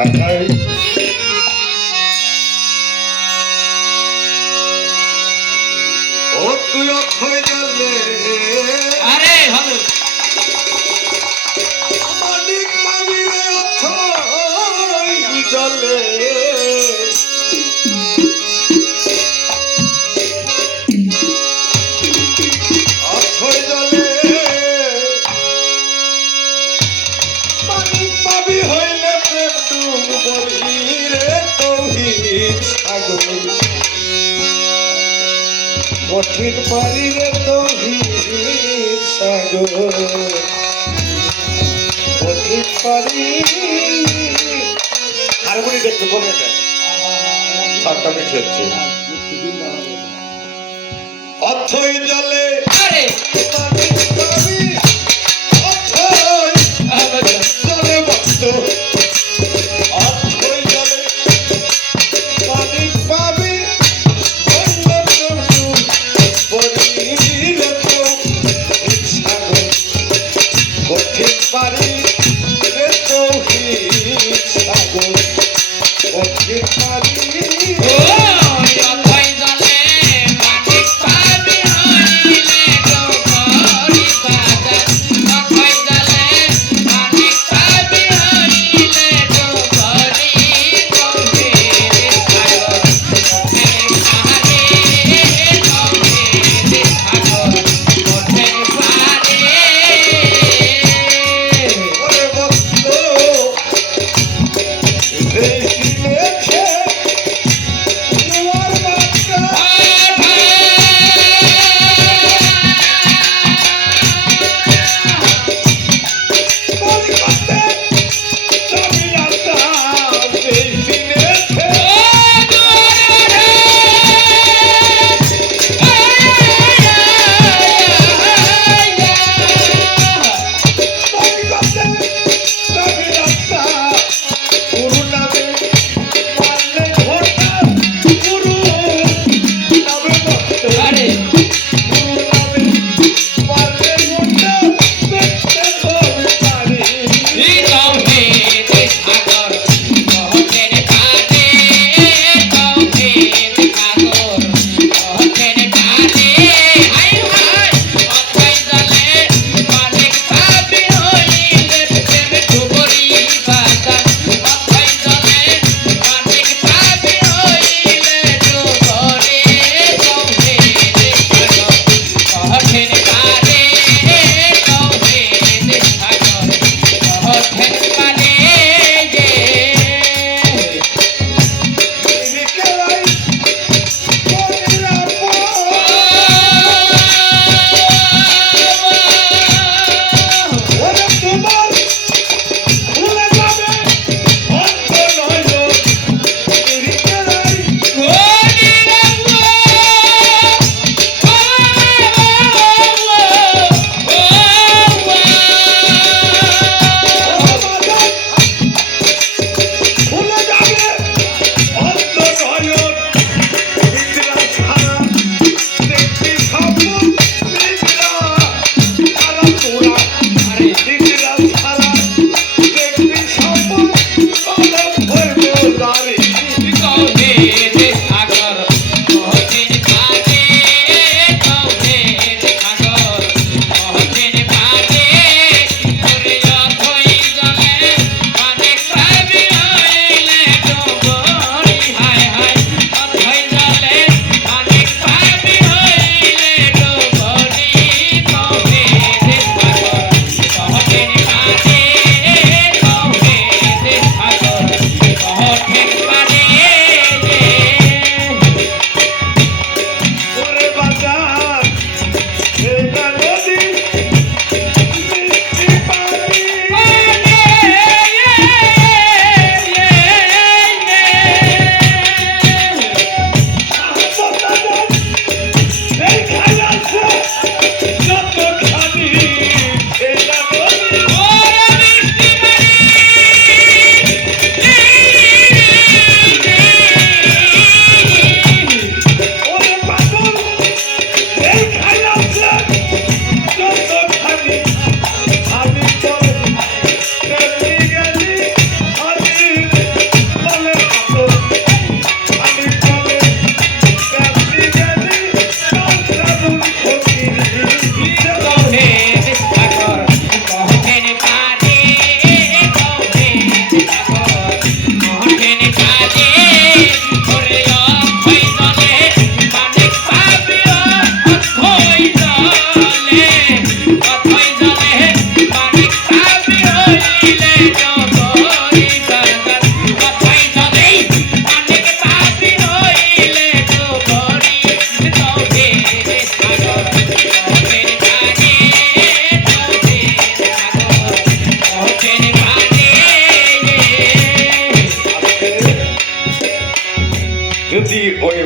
ও তুই অক্ষয় জলে আরে ভালো মানিক পাবিলে অক্ষয় জলে অক্ষয় জলে মানিক পাবি হইলে প্রেম ডুবরি রে তৌহিদ সাগর কঠিন পারি রে তৌহিদ সাগর কঠিন পারি হারমোনিটা একটু কমে যায় সাতটা বেশি হচ্ছে অথই জলে আরে মানিক পাবি অথই জলে ভক্ত অথই জলে মানিক পাবি হইলে প্রেম ডুবরি রে তৌহিদ সাগর কঠিন পারি রে তৌহিদ সাগর কঠিন পারি ও অথই জলে মানিক পাবি হইলে ডুবরি বাজার অথই জলে মানিক পাবি হইলে ডুবরি তৌহিদ সাগর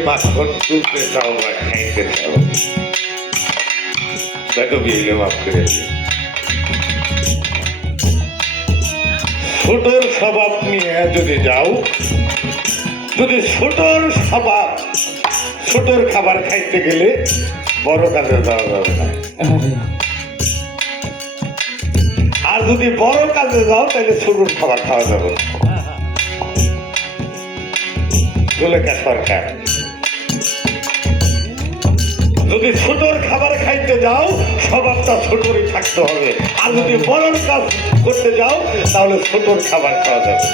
মাখন তুলতে চাও বা খাইতে চাও দেখো বিয়ে মাফ করে দিই। ছোটর স্বভাব নিয়ে যদি যাও, যদি ছোটর স্বভাব, ছোটর খাবার খাইতে গেলে বড় কাজে যাওয়া যাবে না। আর যদি বড় কাজে যাও তাহলে ছোটর খাবার খাওয়া যাবে না। গোলেকা সরকার যদি ছোটর খাবার খাইতে যাও স্বভাবটা ছোটরই থাকতে হবে, আর যদি বড়র কাজ করতে যাও তাহলে ছোটর খাবার খাওয়া যাবে।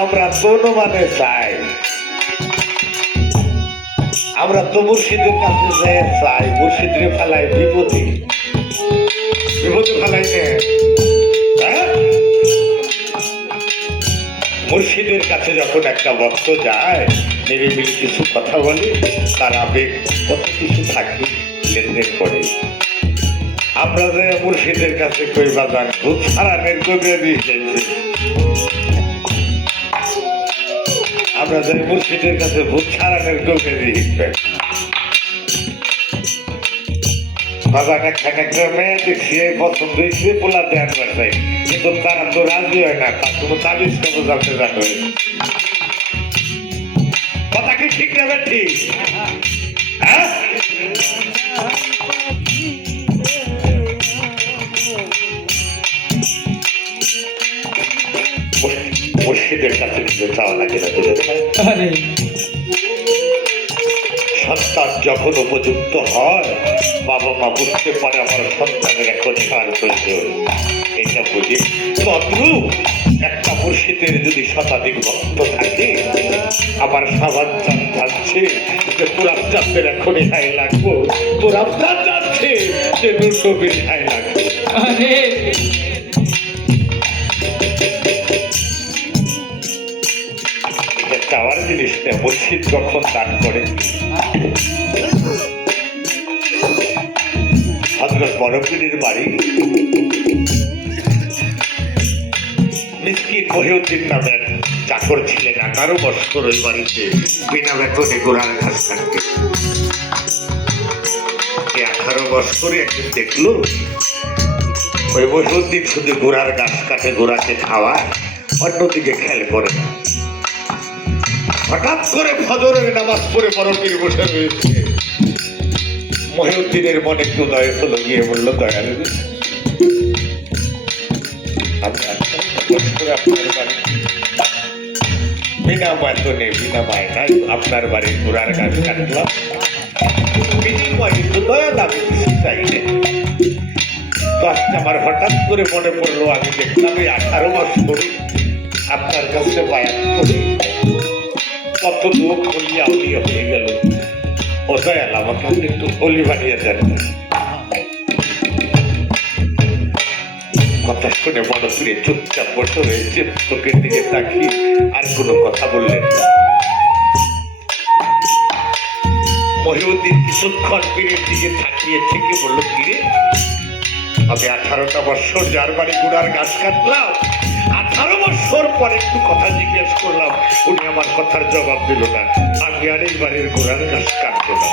আমরা কোনো মানে চাই, আমরা তো মুর্শিদের কাছে যাই চাই, মুর্শিদের ফেলাই বিপদে বিপদে ফেলাই নে। মুর্শিদের কাছে যখন একটা ভক্ত যায় নিরিবিলি কিছু কথা বলে, তার আবেগ কত কিছু থাকে লেনদেন করে। আমরা যে মুর্শিদের কাছে কই বাজান ভূত ছাড়ানের কবিরা দিয়ে যাইছে, আমরা যে মুর্শিদের কাছে ভূত ছাড়ানের কবিরা দিয়ে বাবা একটা মেয়ে দেখছি পছন্দ হয়েছে পোলা দেন বাসায়, কিন্তু তারা তো রাজি হয় না, তার কোনো তাবিজ কেমন জানতে জানবে। কথা কি ঠিক নেবে? ঠিক হ্যাঁ। মুর্শিদের কাছে কিন্তু চাওয়া লাগে না তুলে। সন্তান যখন উপযুক্ত হয় বাবা মা বুঝতে পারে আমার সন্তানের এখন কাল প্রয়োজন, এটা বুঝি তদ্রুপ একটা মুর্শিদের যদি শতাধিক ভক্ত থাকে, আমার সাবান চান যাচ্ছে যে পুরাব চাঁদের এখনই হাই লাগবো, পুরাব চাঁদ যাচ্ছে যে নুরনবীর হাই লাগবো। এটা চাওয়ার জিনিস না, মুর্শিদ যখন দান করে। হযরত বড়পীরের বাড়ি মিসকিন মহিউদ্দিন নামের চাকর ছিলেন, 18 বছর ওই বাড়িতে বিনা বেতনে গোড়ার ঘাস কাটতে। 18 বছরে একদিন দেখলো ওই মহিউদ্দিন শুধু গোড়ার ঘাস কাটে, গোড়াকে খাওয়ায়, অন্যদিকে খেয়াল করে না। হঠাৎ করে ফজরের নামাজ পড়ে বড়পীর বসে রয়েছে। মহিউদ্দিনের মনে একটু দয়া হলো, গিয়ে বললো দয়াল আপনার বাড়ি বিনা বেতনে বিনা মায়নায় আপনার বাড়ির ঘোড়ার গাছ কাটলাম, বিনিময় কিন্তু দয়াল আমি কিছু চাইলে। তো আজকে আমার হঠাৎ করে মনে পড়লো, আমি দেখলাম এই 18 মাস ধরে আপনার কাছে বায়াত করি, কত লোক হলিয়া হলিয়া হয়ে গেল, ও দয়াল আমাকে একটু হলি বানিয়ে দেন। কথা শুনে মনে করে চুপচাপ বসে রয়েছে, চোখের দিকে তাকিয়ে আর কোনো কথা বললেন না। মহিউদ্দিন কিছুক্ষণ পীরের দিকে তাকিয়ে থেকে বলল, পীরে আমি 18টা বছর যার বাড়ি গুড়ার গাছ কাটলাম, 18 বছর পরে একটু কথা জিজ্ঞেস করলাম, উনি আমার কথার জবাব দিল না, আমি আর এই বাড়ির গুড়ার গাছ কাটবো না।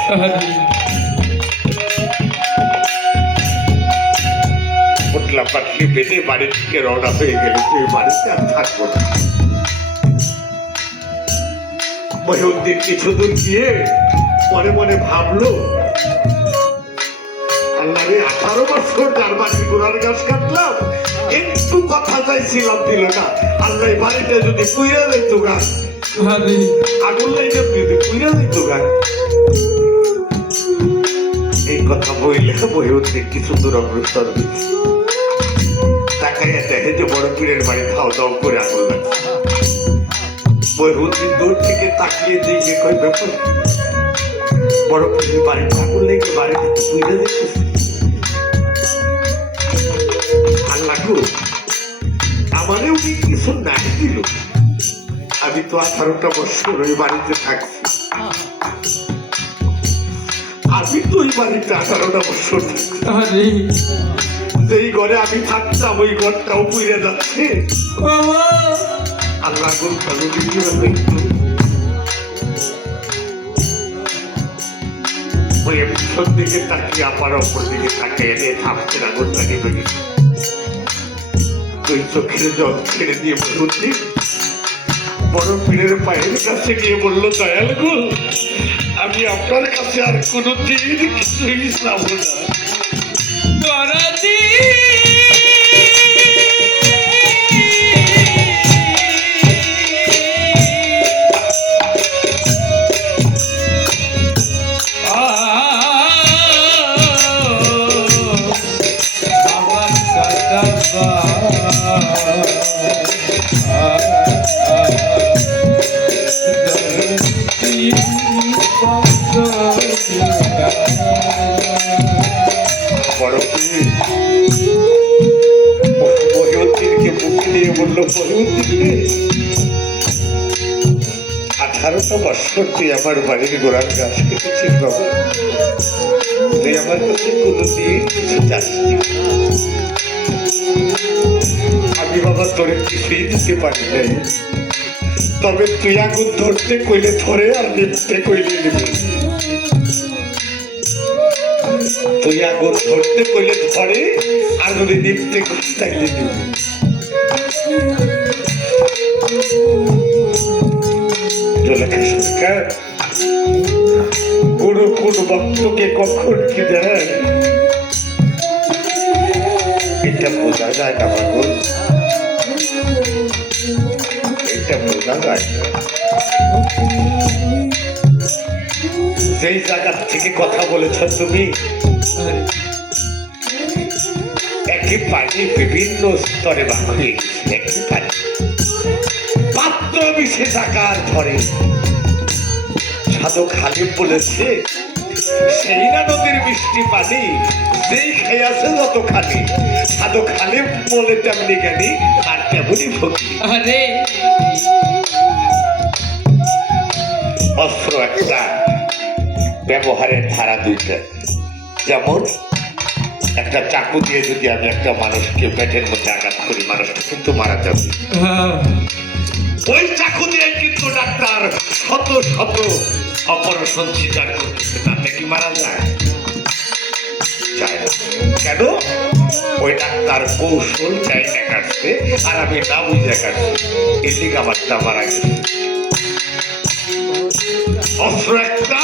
উঠলা পাখি বেঁধে বাড়ি থেকে রওনা হয়ে গেল, তুই বাড়িতে আর থাকবো না। মহিউদ্দিন কিছু দূর গিয়ে মনে মনে ভাবলো, আল্লাহ রে 18 বছর যার বাড়ির গোড়ার গাছ কাটলাম, একটু কথা চাইছিলাম দিল না। আল্লাহ বাড়িটা যদি পুইরা যাইতো গাছ, আগুন লাইতে যদি পুইরা যাইতো গাছ। এই কথা বইলে মহিউদ্দিন কিছু দূর অগ্রসর হয়েছে, তাকাইয়া দেখে যে বড়পীরের বাড়ি খাও দাও করে আগুন লাগছে। মহিউদ্দিন দূর থেকে তাকিয়ে দিয়ে কই ব্যাপার, বড়পীরের বাড়ি আগুন লেগে বাড়িটা পুইরা যাইতেছে। আল্লাহ গো, আমারও কি কিছু নাই দিল, আমি তো 18টা বছর ওই বাড়িতে থাকছি, আমি তো ওই বাড়িতে 18টা বছর থাকছি। যেই ঘরে আমি থাকতাম ওই ঘরটাও পুড়ে যাচ্ছে। বাবা আল্লাহ আগুন ফাগুন কিভাবে একটু ওই পিছন দিকে তাকিয়ে আমার অপর দিকে তাকিয়ে এনে থামছে আগুন লাগে বেরিয়ে ওই চোখের জল ছেড়ে দিয়ে বলছি বড় পীরের পায়ের কাছে গিয়ে বললো দয়াল গো আমি আপনার কাছে আর কোনো দিন কিছুই চাবো না। দরদি আমার সদবা বড় পীর মহিউদ্দিনকে বুকে নিয়ে বললো মহিউদ্দিন 18টা বছর তুই আমার বাড়ির গোড়ার গাছ কেটেছিস বাবা, তুই আমার কাছে কোনোদিন কিছু চাসনি। আমি বাবা তোরে কিছুই দিতে পারি নাই, তবে তুই আগুন ধরতে কইলে ধরে আর নিভতে কইলে নিবি। তুই আগুন ধরতে কইলে ধরে আর যদি নিভতে তাইলে নিবি। জলেখা সরকার গুরু কোন ভক্তকে কখন কি দেয় এটা বোঝা যায় না বাবু, এটা বোঝা যায় না। যেই জায়গা থেকে কথা বলেছ তুমি একই পানি বিভিন্ন স্তরে ভাগ হয়ে গেছে, একই পানি পাত্র বিশেষ আকার ধরে। সাধক হালিম বলেছে সেই না নদীর মিষ্টি পানি যেই খেয়েছে যত খালি, সাধক হালিম বলে তেমনি জ্ঞানী আর তেমনি ভক্তি। আরে অস্ত্র একটা, ব্যবহারের ধারা দুইটা। যেমন একটা চাকু দিয়ে যদি আমি একটা মানুষকে পেটের মধ্যে আঘাত করি মানুষটা কিন্তু মারা যাবে, ওই চাকু দিয়ে কিন্তু ডাক্তার শত শত অপারেশন স্বীকার করতেছে, তাতে কি মারা যায়? যায় না। কেন? ওই ডাক্তার কৌশল চাই না কাটছে আর আমি না বুঝে কাটছি, এদিকে আমারটা মারা গেছে। অস্ত্র একটা,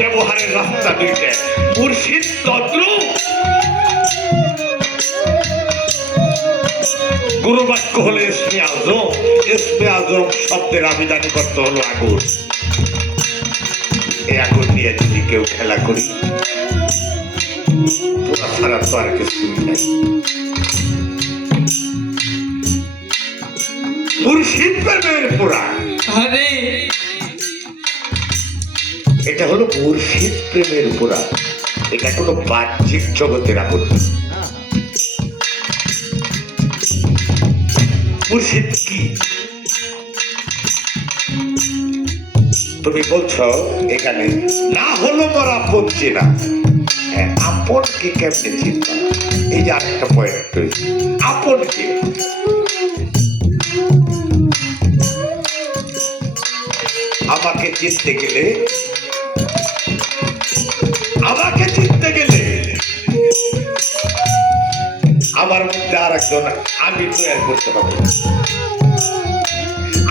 ব্যবহারের রাস্তা দুইটা। মুর্শিদ তদ্রূপ। গুরু বাক্য হলো ইসমে আজম, ইসমে আজম শব্দের আবিধানিক অর্থ হলো আগুন। এই আগুন নিয়ে যদি কেউ খেলা করি পুরা ছাড়া তো আর কিছুই নাই। মুর্শিদ প্রেমের পুরা, আরে এটা হলো মুর্শিদ প্রেমের পুরা, এটা কোনো বাহ্যিক জগতের আগুন। মুর্শিদ কি? তুমি বলছো এখানে না হলো মোর আপন চেনা, আপন কি কেমনে চিন্তা, এই যে আরেকটা পয়েন্ট রয়েছে, আপন কে? আমাকে চিনতে গেলে আমার মধ্যে আর একজন আমি তৈরি করতে হবে।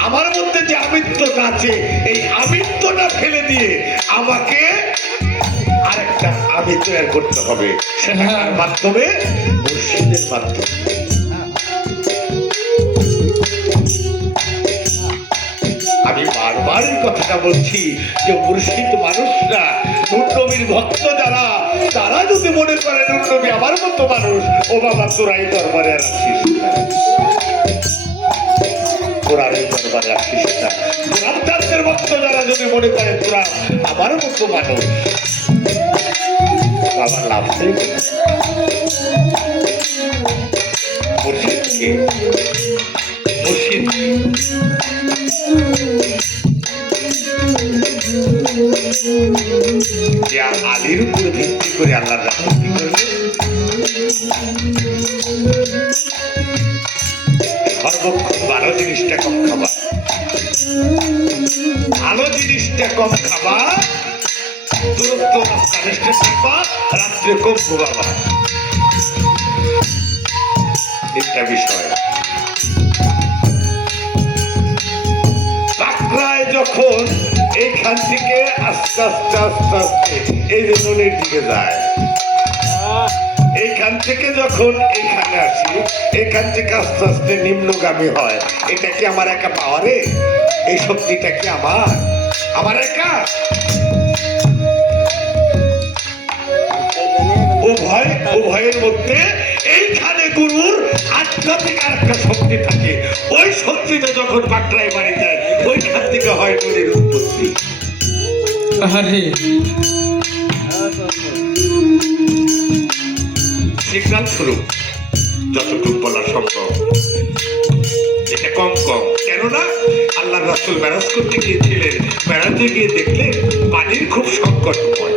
আমার মধ্যে যে আমিত্বটা আছে এই আমিত্বটা ফেলে দিয়ে আমাকে আরেকটা আমি তৈরি করতে হবে, সেটার মাধ্যমে মুর্শিদের মাধ্যমে। আমি বারবার এই কথাটা বলছি যে মুর্শিদ মানুষরা, নূর ভক্ত যারা, তারা যদি মনে করে নূর আমার মতো মানুষ, ও বাবা তোরাই দরবারে আর আসিস না, তোরা এই দরবারে আসিস না। পুরাতান্ত্রের ভক্ত যারা যদি মনে করে তোরা আমার মতো মানুষ, আমার লাভ নেই। মুর্শিদকে মুর্শিদ যে আলীর উপরে ভিত্তি করে আল্লাহ রাসূল কি করলেন? জিনিসটা কম খাবা, ভালো জিনিসটা কম খাবা, দূরত্ব রাস্তা রেস্টে থাকবা, রাত্রে কম ঘুমাবা। একটা বিষয় পাকড়ায় যখন এইখান থেকে আস্তে আস্তে আস্তে আস্তে এই যে নদীর দিকে যায়, এইখান থেকে যখন এইখানে আসি, এইখান থেকে আস্তে আস্তে নিম্নগামী হয়, এটা কি আমার একা পাওয়ারে? এই শক্তিটা কি আমার একা? উভয়ের মধ্যে এইখানে গুরুর আধ্যাত্মিক আর একটা শক্তি থাকে। ওই শক্তিটা যখন পাকড়ায় বাড়ি যায়, ওইখান থেকে হয় নদীর উৎপত্তি। আরে সিগন্যাল স্বরূপ যতটুকু বলা সম্ভব, এটা কম কম। কেননা আল্লাহ রাসূল মেরাজ করতে গিয়েছিলেন, মেরাজে গিয়ে দেখলেন পানির খুব সংকটময়,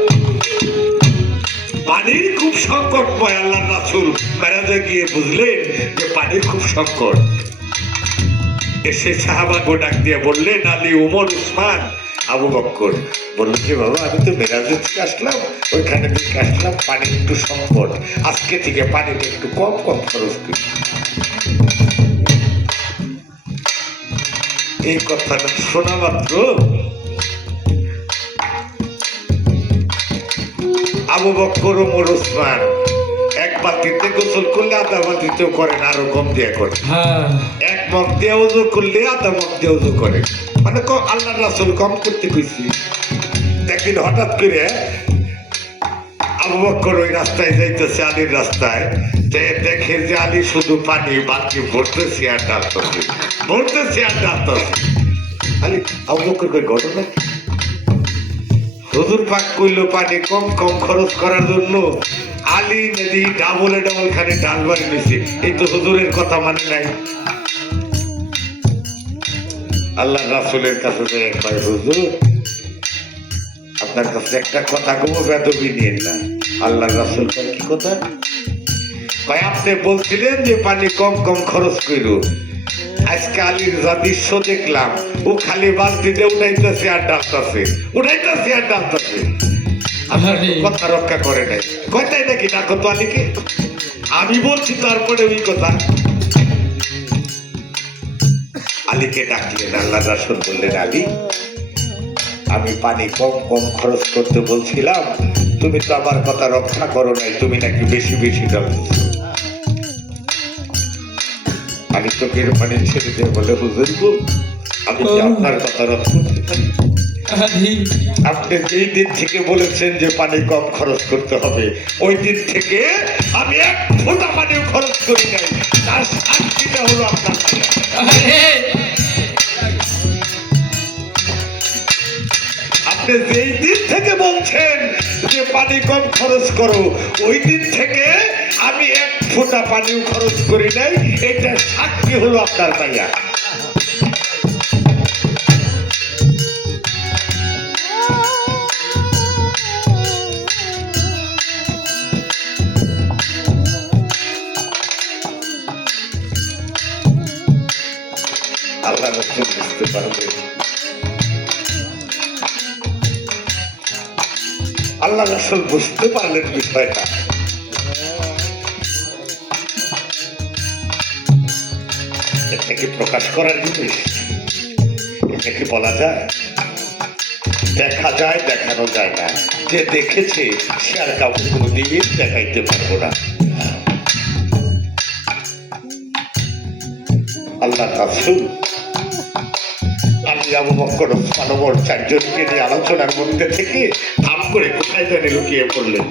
পানির খুব সংকটময়। আল্লাহ রাসূল মেরাজে গিয়ে বুঝলেন যে পানির খুব সংকট। এসে সাহাবাকে ডাক দিয়ে বললেন, আলী, উমর, উসমান, আবু বকর। বললো কি বাবা, আমি তো মেরাজে থেকে আসলাম, ওইখানে থেকে আসলাম, পানি একটু সংকট, আজকে থেকে পানিটা একটু কম কম খরচ করি। এই কথাটা শোনা মাত্র আবু বকর, ওমর, উসমান এক বালতিতে গোসল করলে আধা বালতিতেও করেন, আরো কম দিয়ে করে। হ্যাঁ, এক মগ দিয়ে উজু করলে আধা মগ দিয়ে উজু করে, মানে আল্লাহ রাসূল কম করতে কইছি। একদিন হঠাৎ করে আবু বকর ওই রাস্তায় যাইতেছে, আলীর রাস্তায়, দেখে যে আলী শুধু পানি বালতি ভরতেছে আর ডালতেছে, ভরতেছে আর ডালতেছে। আলী, আবু বকর কই ঘটনা কি? হুজুর পাক কইলো পানি কম কম খরচ করার জন্য আলী নদী ডাবলে ডাবল খানে ডাল বাড়ি নিয়েছে। এই তো হুজুরের কথা মানে নাই। আল্লাহ রাসূলের কাছে যে একবার, হুজুর আপনার কাছে একটা কথা কবো, বেদবি নিয়েন না। আল্লাহ রাসূল কয়, কি কথা? কয়, আপনি বলছিলেন যে পানি কম কম খরচ করো, আজকে আলীর যা দৃশ্য দেখলাম, ও খালি বালতিতে উঠাইতেছে আর ডালতেছে, উঠাইতেছে আর ডালতেছে। আপনার কথা রক্ষা করে নাই। কয়টাই নাকি ডাকো তো আলীকে, আমি বলছি তারপরে ওই কথা। আলীকে ডাকলেন, আল্লাহ রাসূল বললেন, আলী, আমি পানি কম কম খরচ করতে বলছিলাম, তুমি তো আমার কথা রক্ষা করো নাই, তুমি নাকি বেশি বেশি ডালতেছো। আলী চোখের পানি ছেড়ে দিয়ে বলে, হুজুর গো, আমি কি আপনার কথা রক্ষা করতে পারি? আপনি যেই দিন থেকে বলেছেন যে পানি কম খরচ করতে হবে, ওই দিন থেকে আমি এক ফোঁটা পানিও খরচ করি নাই। তার শান্তিটা হলো আপনার পানি। আপনি যেই দিন থেকে বলছেন যে পানি কম খরচ করো, ওই দিন থেকে আমি এক ফোঁটা পানিও খরচ করি নাই। এটা সাক্ষী হলো আপনার মাইয়া। আল্লাহ রাসূল বুঝতে পারবে, আল্লাহ রাসূল বুঝতে পারলেন বিষয়টা। এটা কি প্রকাশ করার জিনিস? এটা কি বলা যায়? দেখা যায়, দেখানো যায় না। যে দেখেছে সে আর কাউকে কোনোদিন দেখাইতে পারবো না। আল্লাহ রাসূল আলী, আবু বকর, ওসমান, ওমর চারজনকে নিয়ে আলোচনার মধ্যে থেকে থাম করে কোথায় জানি লুকিয়ে পড়লেন।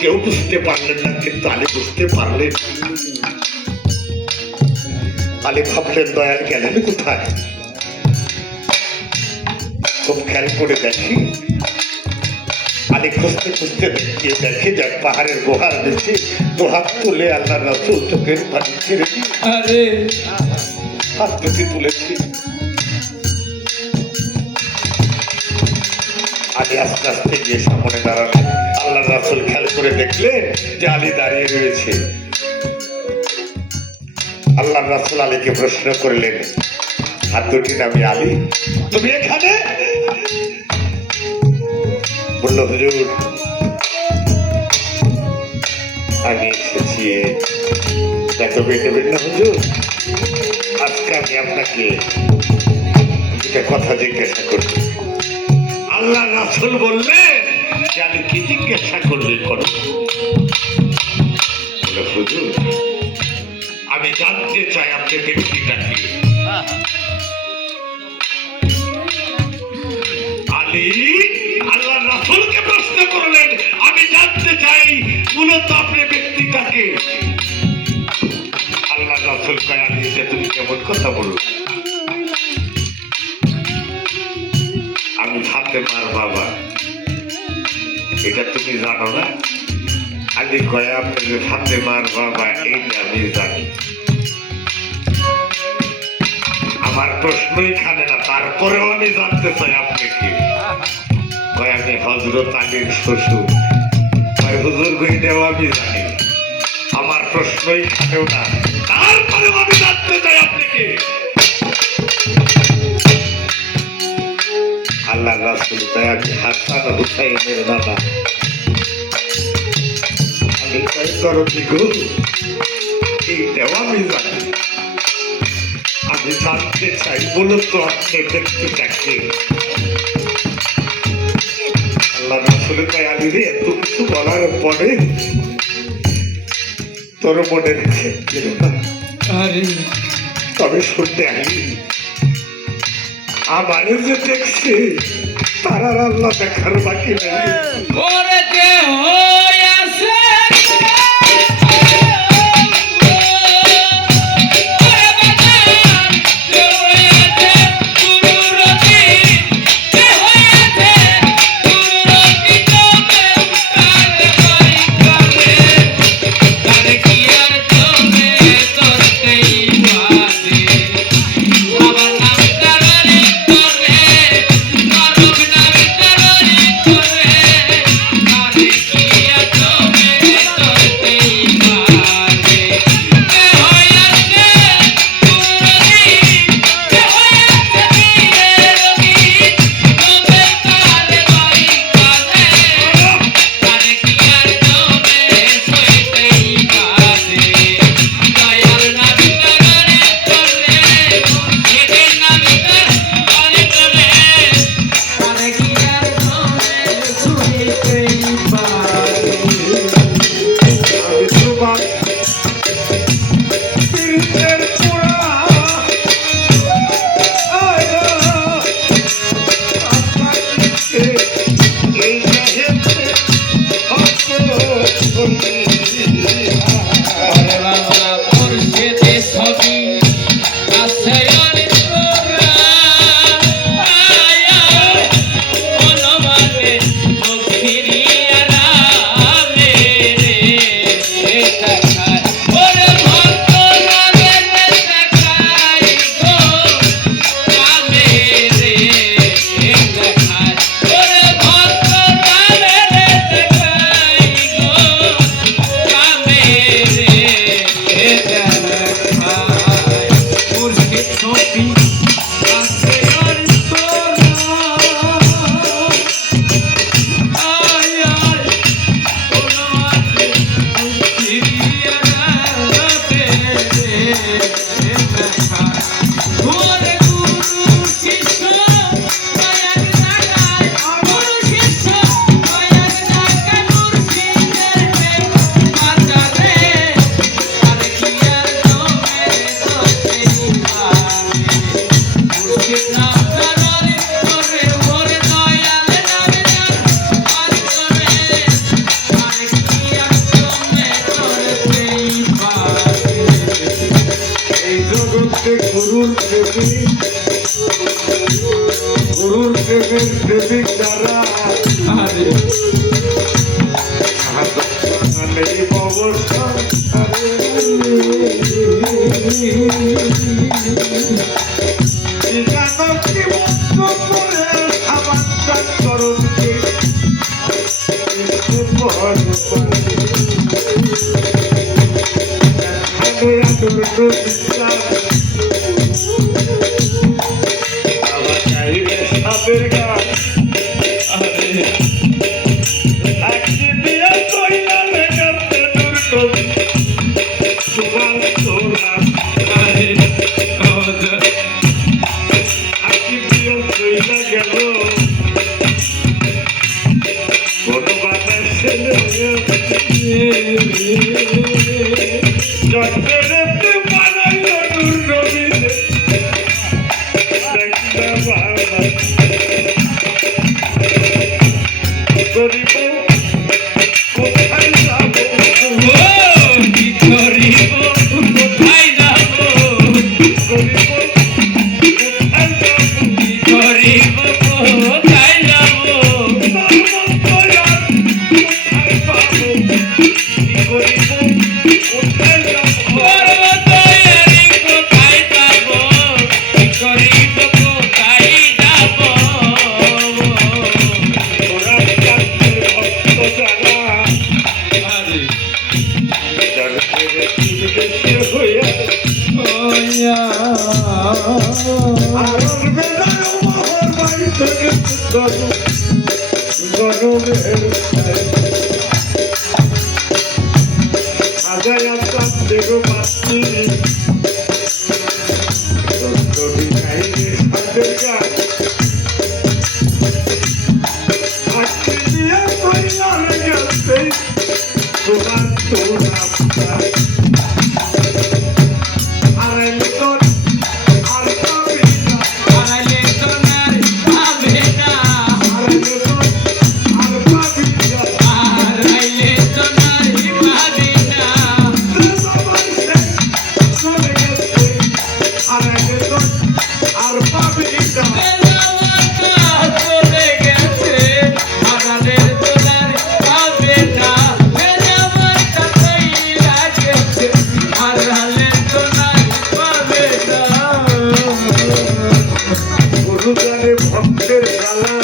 কেউ বুঝতে পারলেন না, কিন্তু আলী বুঝতে পারলেন। আলী ভাবলেন, দয়াল গেলেন কোথায়? খুব খেয়াল করে দেখি, আলী খুঁজতে খুঁজতে দেখে যাক পাহাড়ের গুহার নিচে দুহাত তুলে আল্লাহ রাসূল চোখের পানি ছেড়ে দিয়ে হাত দুটি তুলেছি। আলী আস্তে আস্তে গিয়ে সামনে দাঁড়ালেন। আল্লাহ রাসূল খেয়াল করে দেখলেন যে আলী দাঁড়িয়ে রয়েছে। আল্লাহ রাসূল আলীকে প্রশ্ন করলেন, হাত দুটি নামে আলী, তুমি এখানে? বললো হুজুর আমি এসেছি দেখো বেটে না হুজুর, আজকে আমি আপনাকে দুটা কথা জিজ্ঞাসা করব। আল্লাহ রাসূল বললেন যে আমি কি জিজ্ঞাসা করবে করো। বলে হুজুর আমি জানতে চাই আপনি ব্যক্তিটা কি। আলী আল্লাহ রাসূলকে প্রশ্ন করলেন আমি জানতে চাই মূলত আপনি ব্যক্তিটাকে। আল্লাহ রাসূল কয় আলী যে তুমি কেমন কথা বলো, আমি ফাতেমার বাবা, এটা তুমি জানো না? আলী কয় আপনি যে ফাতেমার বাবা এইটা আমি জানি, আমার প্রশ্নই এখানে না, তারপরেও আমি জানতে চাই আপনি কি। কয় আমি হযরত আলীর শ্বশুর। কয় হুজুর কইটাও আমি জানি, আমার প্রশ্নই এখানেও না, তারপরেও আমি জানতে চাই আপনি কি। আল্লাহ রাসূল কয় আমি হাসান হুসাইনের বাবা। আমি কয় করো কি গো, এইটাও আমি জানি, আমি জানতে চাই মূলত আপনি ব্যক্তিটাকে। আল্লাহ রাসূল কয় আলী রে এত কিছু বলার পরে তোর মনে রেখে গেল না, আরে তবে শুনতে আলী আমারে যে দেখছে তার আর আল্লাহ দেখার বাকি নাই। ওরে কে হইয়াছে গুরুর প্রেমের প্রেমিক যারা করিব কোথায় যাব ও কি করিব কোথায় যাব করিব কোথায় যাব কি করিব কোথায় যাব করব তৈরি কোথায় যাব কি করিব কোথায় যাব আরে ওয়া আড়াইলে সোনার হবে না আড়াইলে সোনার ভাবি না চলে গেছে আড়াইলে সোনার হবে না বেলামাটা কইলা গেছে আড়াইলে সোনার হবে না গুরুদারে ভক্তের গালা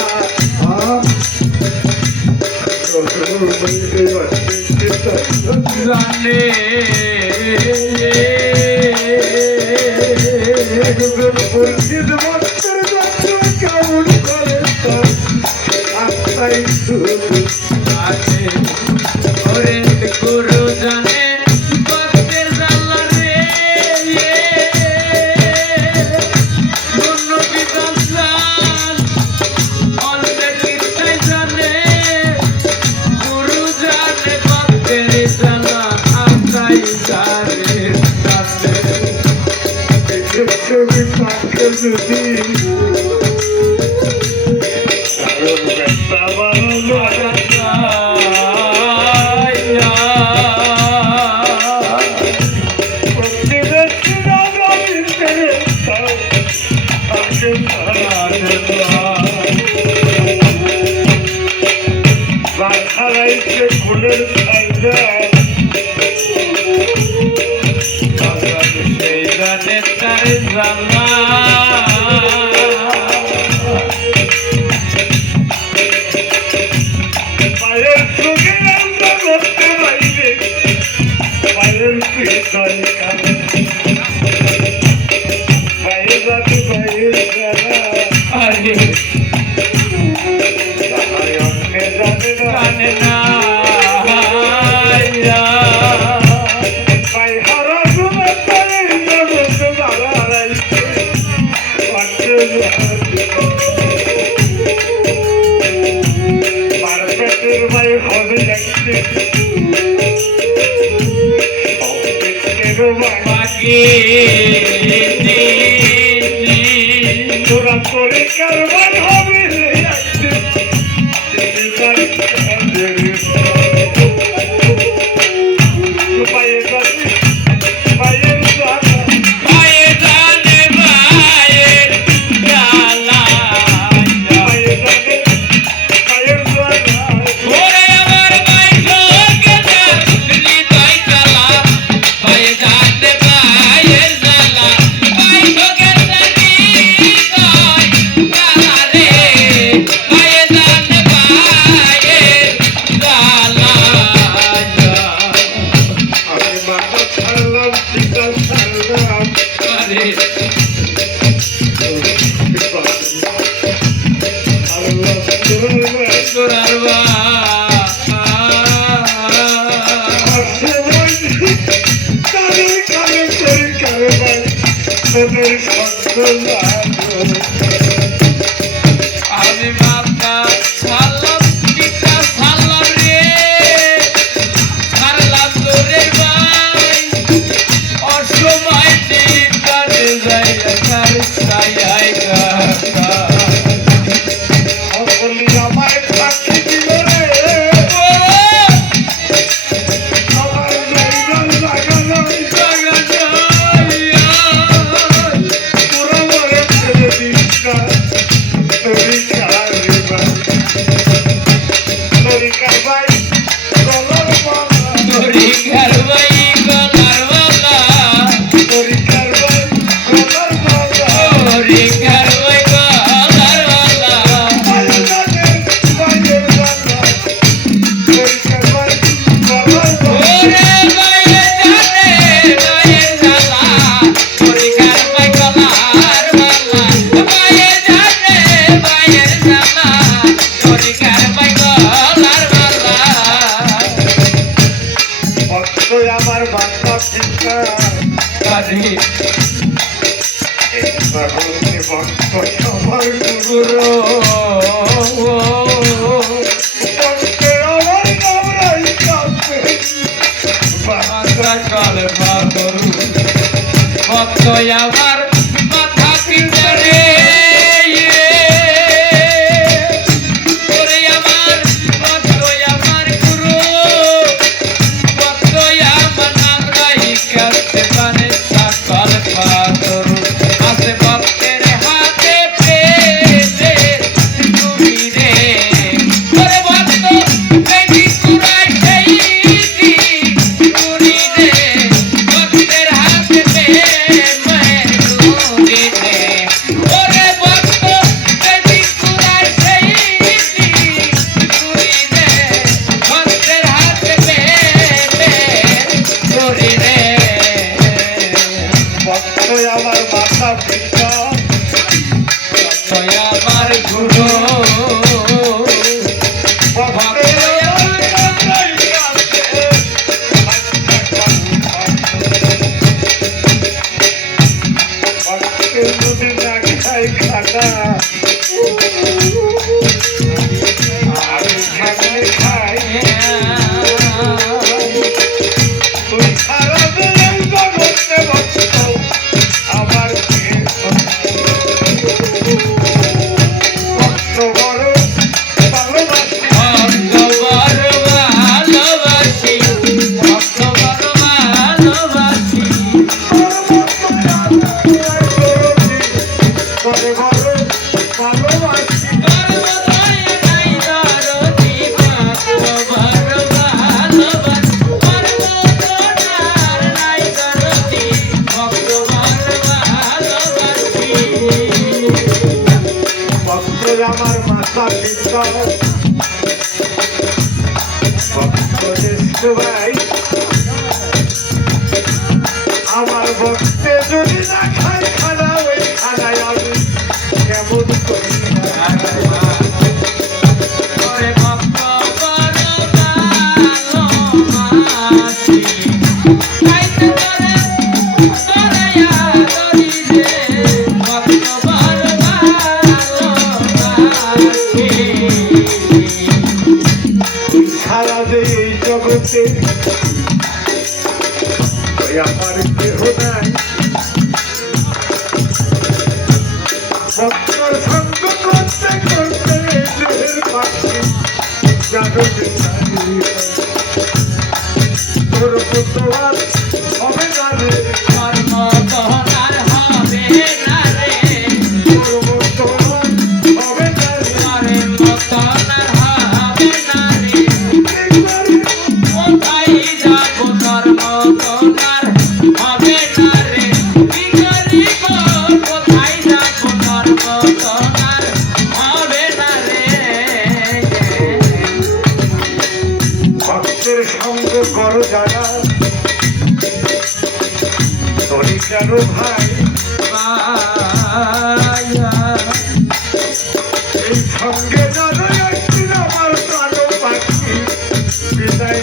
জানে মুর্শিদ ভক্তের গালা কেমন করে আত্মাই আছে ওরে গুরু জানে ভক্তের জালা রে কোন বিধান অল্পে কিতাই জানে গুরু জানে ভক্তের জালা আত্মাই জানে ছবি পাখে যদি কারোর ব্যথা বানানো প্রতিবেশী রাজা ভিতরে তাকে হারাইছে ফুলের সাইজা সেই জানে তার জালা পায়ের সঙ্গে আমরা করতে পাইবে পায়ের পিছনে পায়ের রাতে পায়ের জানা আরে জানাই অন্যে জানে না জানে না পায়ে হারা শুনে পায়ের জগতে বাড়া হারাইছে পাটে মারপেটের ভাই হবে দেখতে বাকি তোরা করে কারবার হবে পায়ে যাবে পায়ের জানা পায়ে জানে মায়ের জালা পায়ে যাবে পায়ের জানা ওরে আমার ভাই লোকে হৃদয় জালা পায়ে জানে মায়ের জালা ভাই লোকে হৃদয় জালা রে পায়ে জানে মায়ের জালা আমি মাথা ছাড়লাম পিতা ছাড়লাম আরে আল্লাহ তোরার বা তাদের কানে করে কারবার তাদের সত্য আমি মাতা সালাম পিতা সালাম রে সালাম তোরে ভাই অসময় ঠিকানে যাই তার ছায়ায় কাকা সকলি আমায় ফাঁকি দিল রে ভাই আমার ভক্তে যদি না খাই খানা ওই খানায় আমি কেমন করি ওরে ভক্ত বড় ভালোবাসি, খাইতে পারে তোরে আদরি রে, ভক্ত বড় ভালোবাসি। সারা যে এই জগতে ওই আমার কেহ নাই ভক্তর সঙ্গ করতে করতে দেহের পাখি জানো যে তোর পুত্র হবে না রে কর্ম তোহার হবে না রে, তোর পুত্র হবে না রে কর্ম তোহার হবে না রে, কোথায় যাব কর্ম তোহার হবে না রে, কি করিব কোথায় যাব কর্ম তোহার হবে না রে। ভক্তের সঙ্গ করো যারা তোরে কেন ভাই এই সঙ্গে যেন একদিন আমার প্রাণ পাখি বিদায়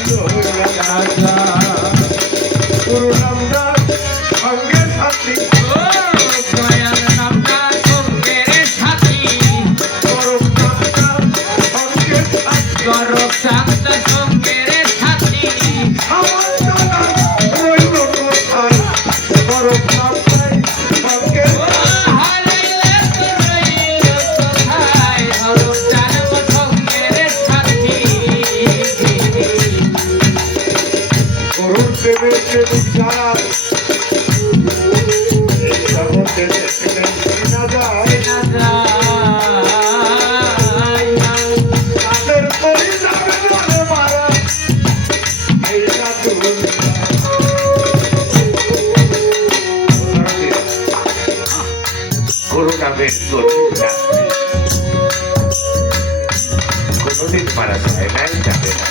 রাজা গুরু রামদাস সঙ্গে সাথী দয়াল নামটা সঙ্গের সাথী, গরম নামটা সঙ্গে সাথী গরব শান্ত সঙ্গের সাথী, আমার জানা রইল কোথায় গরম নামটাই সঙ্গে ও হারাইলে তো রইল কোথায়, গরব জানব সঙ্গের সাথী। গরুর দেবের দেবী যারা এই জগতে দেখলেন না যায় না যায়, তাদের পরিণামে মনে মারা এই সাধুর গুরু নামের কোনদিন মারা যায় নাই যাবে না